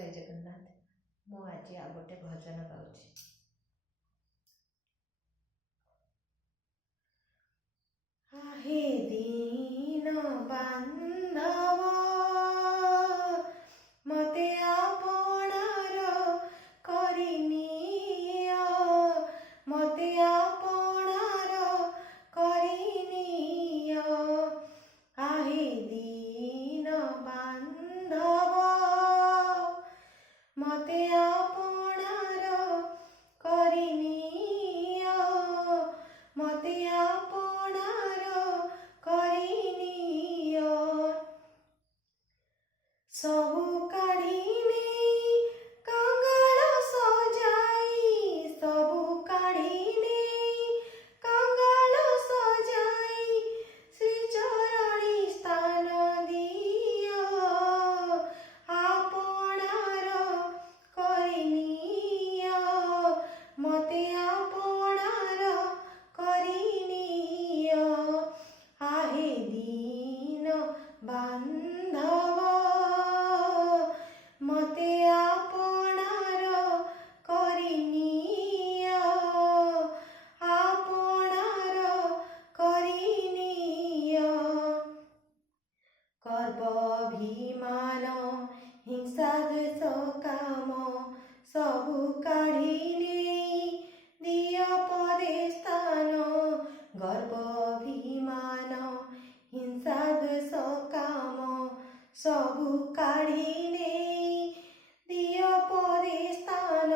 जय जगन्नाथ। मु आज आ गोटे भजन गाउछि। आहे दीन बांधव मते आपणार करिनिया, मते आपणार करिनिया। आहे दीन बांधव मते आपणार करिनिया, मते आपणार करिनिया। सबु काढ़ी नहीं कंगाल सजाई, सबु काढ़ी नहीं कंगाल सजाई, श्री चरणी स्थान दिया। आपणार करिनिया, मते आपणार करिनिया। आहे दीन बांधव मते आपणार करिनिया, आपणार करिनिया। गर्वाभिमान हिंसा द्वेष काम सबु काढ़ी नहीं दिया पदे स्थान। गर्वाभिमान हिंसा द्वेष काम सबु काढ़ी नहीं दिया पदे स्थान।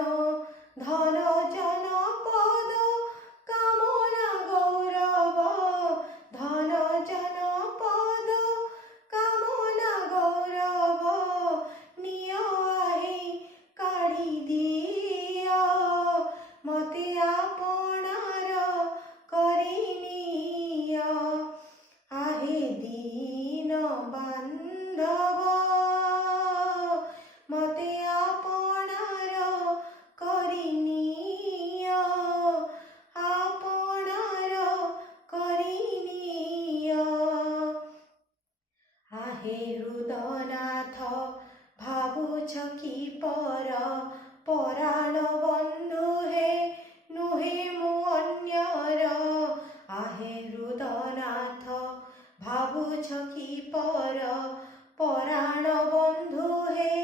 धन जन पद कामना गौरव, धन जन पद कामना गौरव। नियो आहे काढ़ी दिया, मते आपणार करिनिया। आहे दीन बांधव मते आपणार करिनिया, आपणार करिनिया। आहे हृदनाथ भावुछ कि पर पराण बंधु हे नुहे मु अन्यर। आहे हृदनाथ भावुछ कि पर पराण बंधु हे